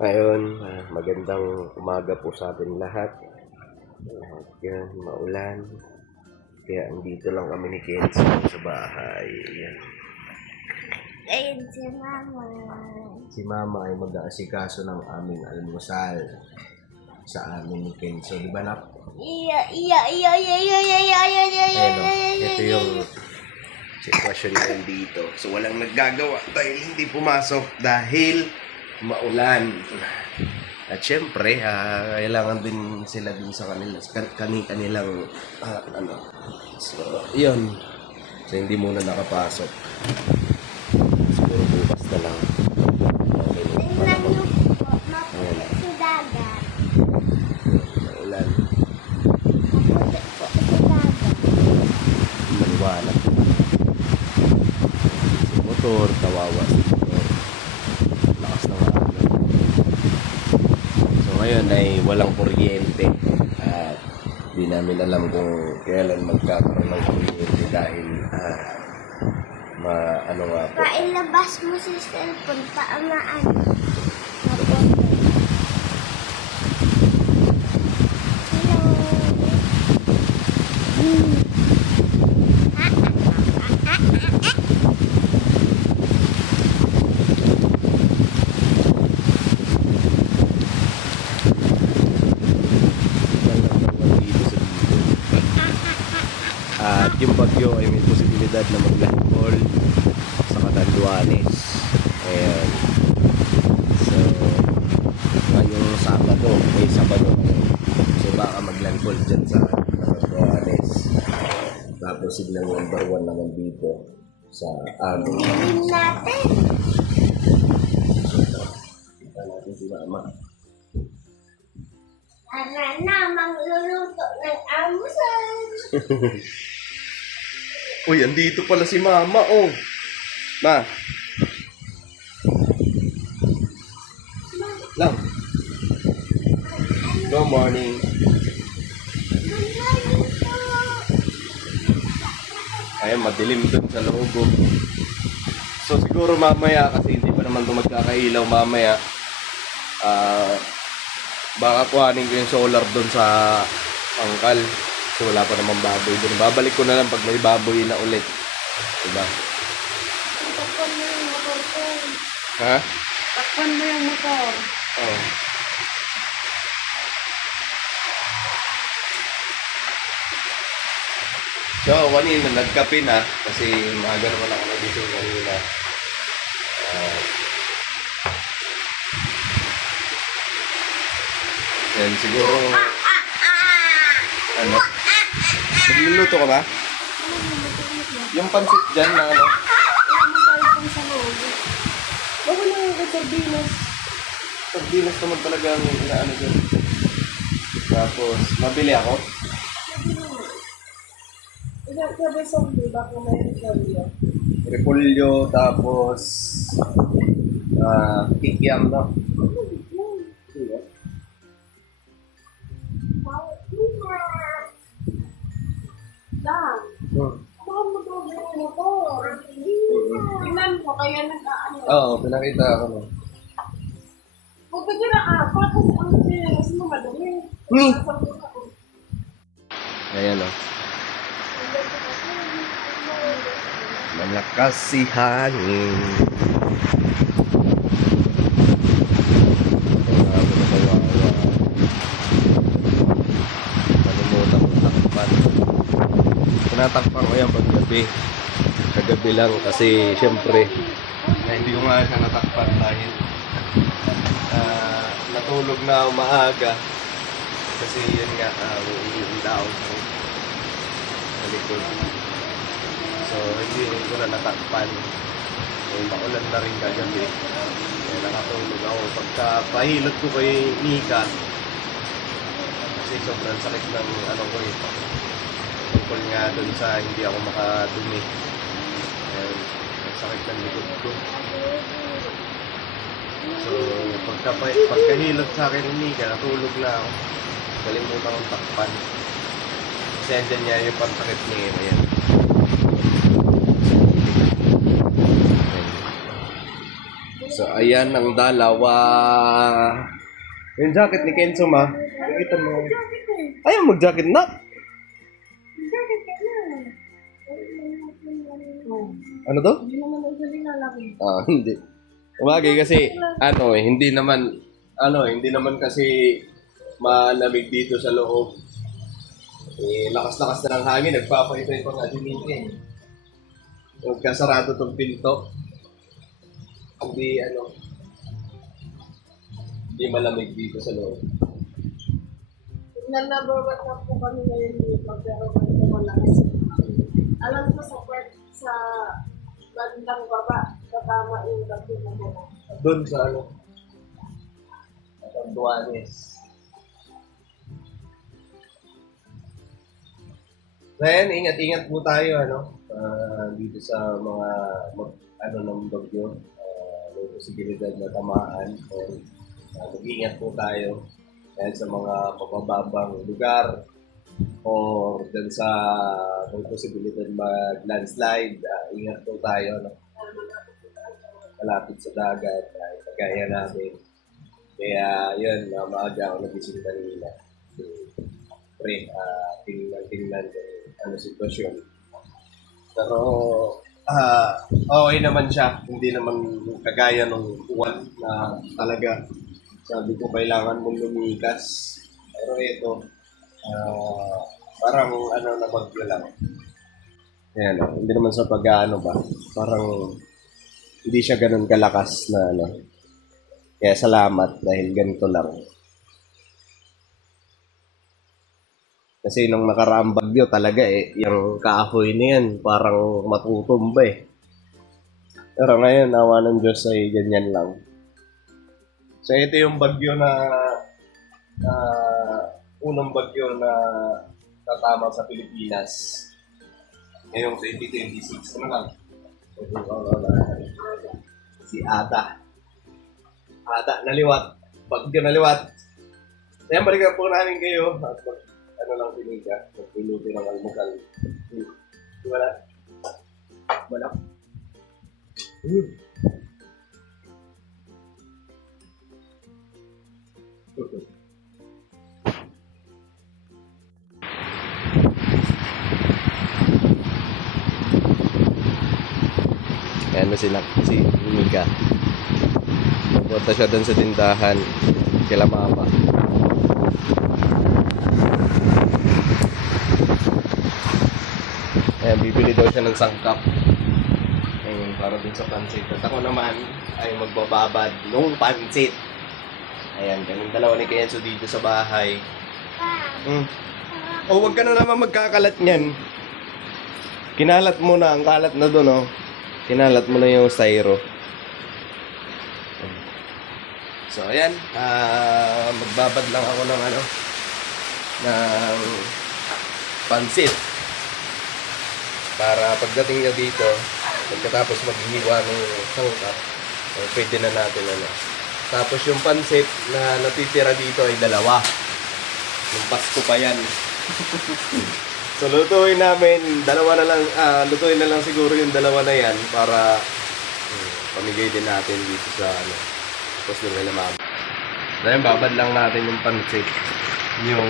Ayun, magandang umaga po sa atin lahat. Yan, maulan. Kaya andito lang kami ni Kenzo sa bahay. Yan. Ayun si Mama. Si Mama ay mag-aasikaso ng aming almusal sa amin ni Kenzo. Di ba, Nak? Iya. Ayun, ito yung sitwasyon ngayon dito. So, walang naggagawa dahil hindi pumasok dahil maulan. At syempre, kailangan din sila din sa kanilang So, yun. So, hindi muna nakapasok. Siguro bukas na lang. Okay, Tingnan niyo po, maputi si dagat. maulan. Maputi po si dagat. Maliwanag. Si motor, kawawa si motor. Lakas ng araw. So ngayon ay walang kuryente. At di namin alam kung kailan magkakaroon ng kuryente dahil ano nga po. Pailabas mo si cellphone, taamaan. Maputi. At yung bagyo ay may posibilidad na maglandfall sa Catanduanes. Ayan. So, ngayong Sabado, may Sabado ngayon. So, baka maglandfall dyan sa Catanduanes. Tapos, signal number 1 naman dito sa amin. Tingnan natin. Kita natin si Mama. Tara na, magluluto ng almusal. Uy, andito pala si Mama, oh. Ma. Lang. Good morning. Ayan, madilim dun sa loob. So, siguro mamaya, kasi hindi pa naman ito magkakailaw mamaya, baka kuhanin ko yung solar dun sa angkal. So, wala pa namang baboy dun. Babalik ko na lang pag may baboy na ulit. Diba? Takpan mo yung motor ko. Ha? Takpan mo yung motor. Oo. So, kanina nagkape na kasi maaga naman ako nagising kanina. Yan, siguro, ano? Nagluluto ka ba? Yung pansit dyan na ano? Wala mo tayo pang sa loob. Bago na yung sardinas. Sardinas naman talaga ang inaano dyan. Tapos, mabili ako. Sabi zombie, baka may zombie. Repolyo, tapos, kikiam, no? Lang. Baka mo ito yung motor. Tingnan mo, kaya nag-aano. Oo, pinakita ako, no? Huwag ka dyan nakapa kasi ang sinas mo madumi. Ayan, oh. Malakas si hangin. Grabe na kawawa. Nalimutan kong takpan. Tinatakpan ko yan paggabi. Kagabi lang kasi syempre hindi ko nga siya natakpan dahil natulog na umaaga. Kasi yun nga, umiilaw sa likod. So, hindi ko na natakpan. Maulan na rin kagabi. Kaya nakatulog ako. Pagka pahilot ko kay Nika, kasi sobrang sakit ng ano ko eh. Tungkol nga dun sa hindi ako makadumi. And, ang sakit ng likod ko. So, pagkahilot sa akin ni Nika, natulog na ako. Kalimutan kong takpan. Kasi andyan niya yung pansakit niya. Ayan. So, ayan ang dalawa. Yung jacket ni Kenzo, ma. Nakita mo. Ayaw mag-jacket na. Ano to? Hindi naman daw siya linalaki. Ah, hindi. Umagay kasi, hindi naman kasi malamig dito sa loob. Eh, lakas-lakas na ng hangin, nagpapahitay pa nga dinitin. Magkasarado tong pinto. Hindi malamig dito sa loob. Nanababat na po kami ngayon dito, pero ganito ko lang. Alam ko sa bandang baba, katama yung bagyo na gano'n. Doon sa Duanes. Then, ingat-ingat po tayo, dito sa mga, ng bagyo, may posibilidad na tamaan, o mag-ingat po tayo, dahil sa mga pababang lugar, o dyan sa may posibilidad mag-landslide, ingat po tayo, malapit sa dagat, kagaya namin. Kaya, yun, maaga ako nagising kanina. Tingnan ano sitwasyon. Pero okay naman siya. Hindi naman kagaya nung uwan na talaga sabi ko kailangan mong lumikas. Pero ito, parang na bagyo lang. Ayan, hindi naman sa pag-ano ba. Parang hindi siya ganun kalakas na Kaya salamat dahil ganito lang. Kasi nung nakaraang bagyo talaga yung kahoy na yan, parang matutumba Pero ngayon, awa ng Diyos ay ganyan lang. So ito yung bagyo na unang bagyo na tatama sa Pilipinas. Ngayong 2026. Ano lang? Si Ada. Ada, naliwat. Bagyo naliwat. Kaya balikan po namin kayo. Lang piniga, magpiluto ng almusal. Wala. Ayan na si Mika. Pupunta siya dun sa tindahan kila mama. Ayan, bibili daw siya ng sangkap. Ayun, para dun sa pansit. At ako naman ay magbababad nung pansit. Ayan, ganun dalawa ni Kenzo dito sa bahay. Oh, wag ka na naman magkakalat niyan. Kinalat mo na, ang kalat na dun, Kinalat mo na yung styro. So, ayan. Magbabad lang ako ng ng pansit. Para pagdating niya dito, pagkatapos maghihiwa ng sangkap, pwede na natin Tapos yung pansit na natitira dito ay dalawa. Yung Pasko pa yan. So lutuin namin, lutuin na lang siguro yung dalawa na yan para pamigay din natin dito sa tapos yung nila mama. Dahil babad lang natin yung pansit. Yung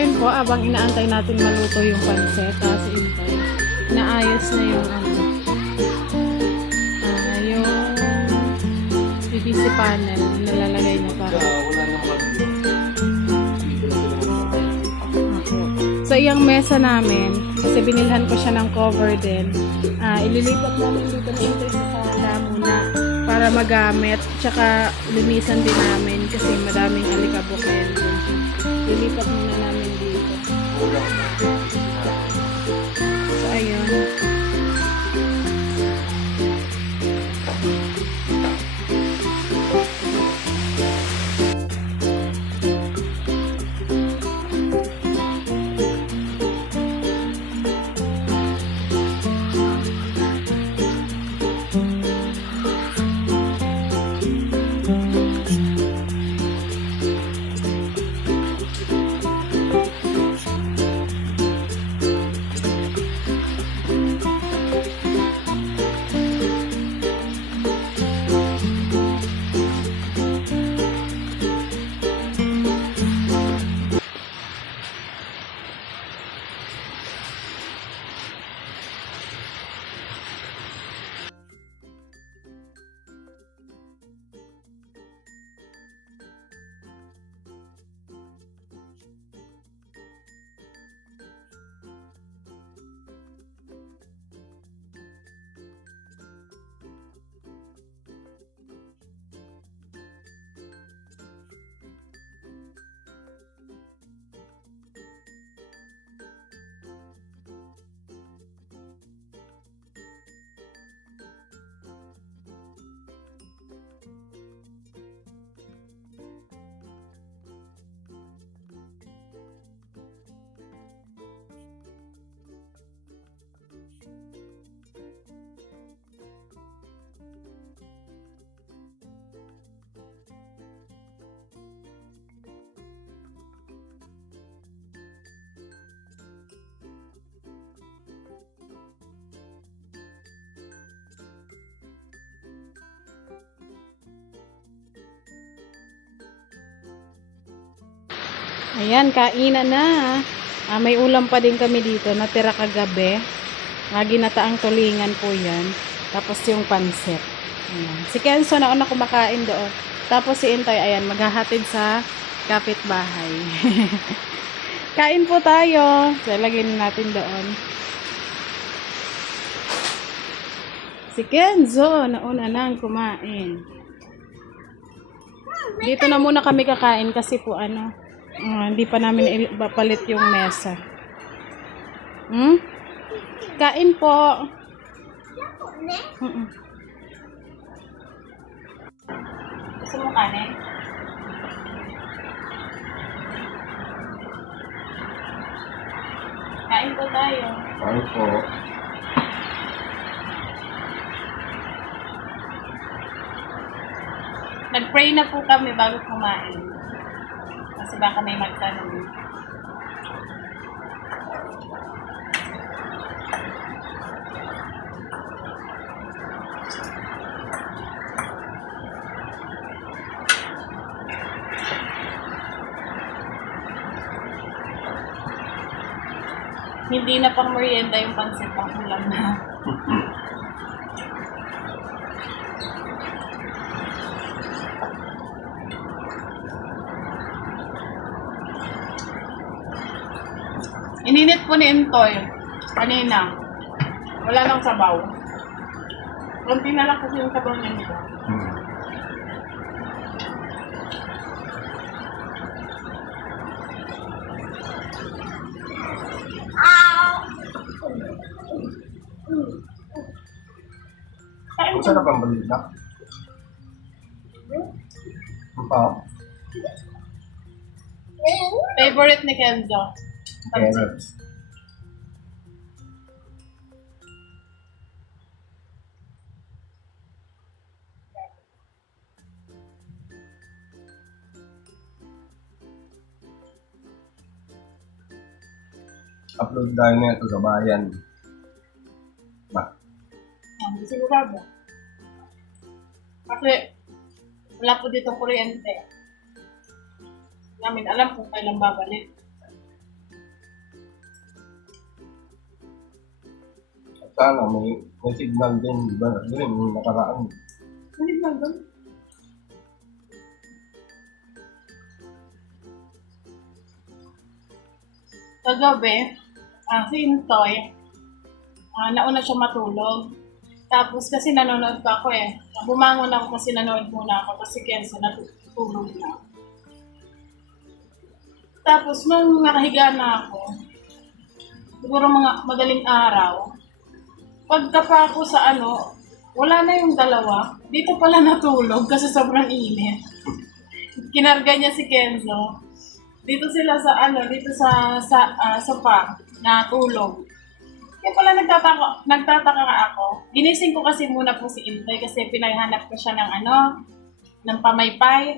ayun po, abang inaantay natin maluto yung pansit, si Intay, naayos na yung yung PVC panel, nalalagay na para. Wala nang So, yung mesa namin, kasi binilhan ko siya ng cover din, ililipat namin dito na ito sa sala muna para magamit. Tsaka, linisan din namin kasi madaming alikabok. Lilipat muna namin dito. So, ayun. Ayan, kainan na. May ulam pa din kami dito, natira kagabi. Ginataang tulingan po yan. Tapos yung pansit. Ayan. Si Kenzo nauna kumakain doon. Tapos si Intoy, ayan, maghahatid sa kapitbahay. Kain po tayo. So, lagyan natin doon. Si Kenzo, nauna nang kumain. Dito na muna kami kakain kasi po hindi pa namin palit yung mesa. Kain po. Gusto mo kanin? Kain po tayo. Ano po? Nag-pray na po kami bago kumain. Kasi baka may magtanong. Hindi na pang merienda yung pansit, pang ulam na. Ininit po ni Intoy kanina. Wala nang sabaw. Kunti na lang kasi yung sabaw niya nito. Ang sarap ang balita. Favorite ni Kenzo. Carrots. Upload tayo na ito sa bayan. Ba? Hindi sigurado. Kasi wala po dito kuryente. Namin alam kung kailan babalik. sana may signal din, di ba? Yun yung nakaraan. Hindi ba doon? Kagabi, si Intoy, nauna siya matulog. Tapos kasi nanonood pa ako eh. Bumangon ako kasi nanonood muna ako kasi Kenzo natutulog na. Tapos nung nakahiga na ako, siguro mga madaling araw, pagka pa ako sa wala na yung dalawa. Dito pala natulog kasi sobrang init. Kinarga niya si Kenzo. Dito sila sa dito sa sofa na tulog. Kaya pala nagtataka nga ako. Ginising ko kasi muna po si Intoy kasi pinaghanap ko siya ng ng pamaypay.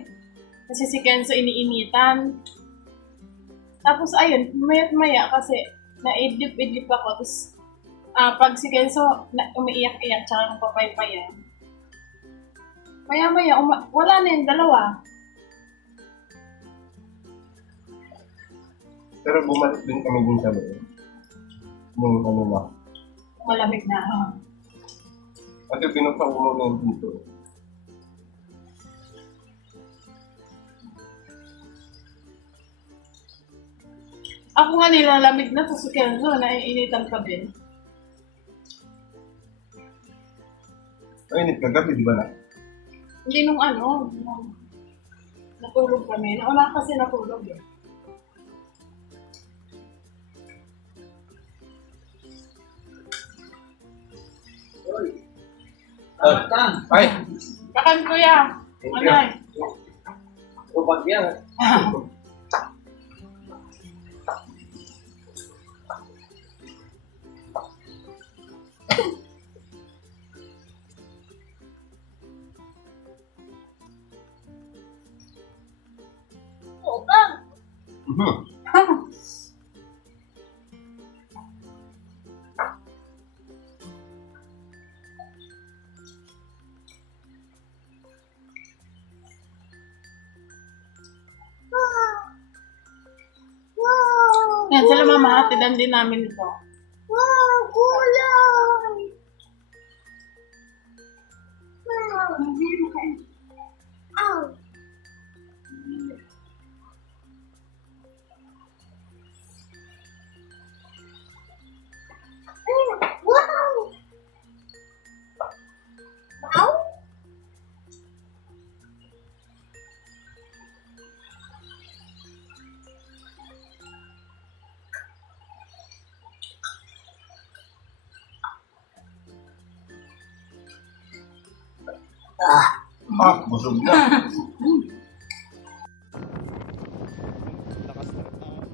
Kasi si Kenzo iniinitan. Tapos ayun, maya kasi naidlip-idlip ako. Tapos pag si Kenzo umiiyak-iyak tsaka ng papaypayan. Maya-maya, wala na yung dalawa. Pero bumalik din kami din sa loob. Nung na. Malamig na. Kasi pinunta ko muna yung dito. Ako nga nilalamig na sa Kenzo, naiinitan pa din. Ay, init kagabi, di ba na? Hindi nung natulog kami. Nauna kasi natulog eh. Ay! Kakan kuya! Anay! Ubag yan. Utang! Yan sila mamahatidan din namin ito. Wow, kulay! Wow, Ow! Wow! Wow! Busog na. Lakas na taon.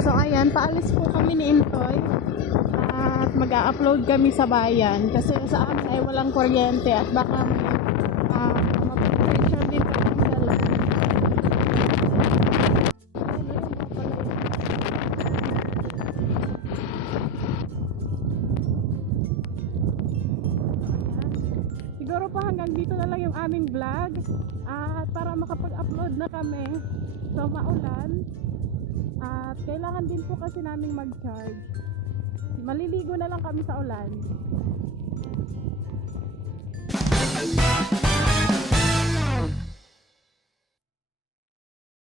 So ayan, paalis po kami ni Intoy at mag-a-upload kami sa bayan kasi sa amin ay walang kuryente at baka mag-pressure din kami sa land. Siguro pa hanggang dito na lang yung aming vlog at para makapag-upload na kami. So maulan. At kailangan din po kasi naming mag-charge. Maliligo na lang kami sa ulan.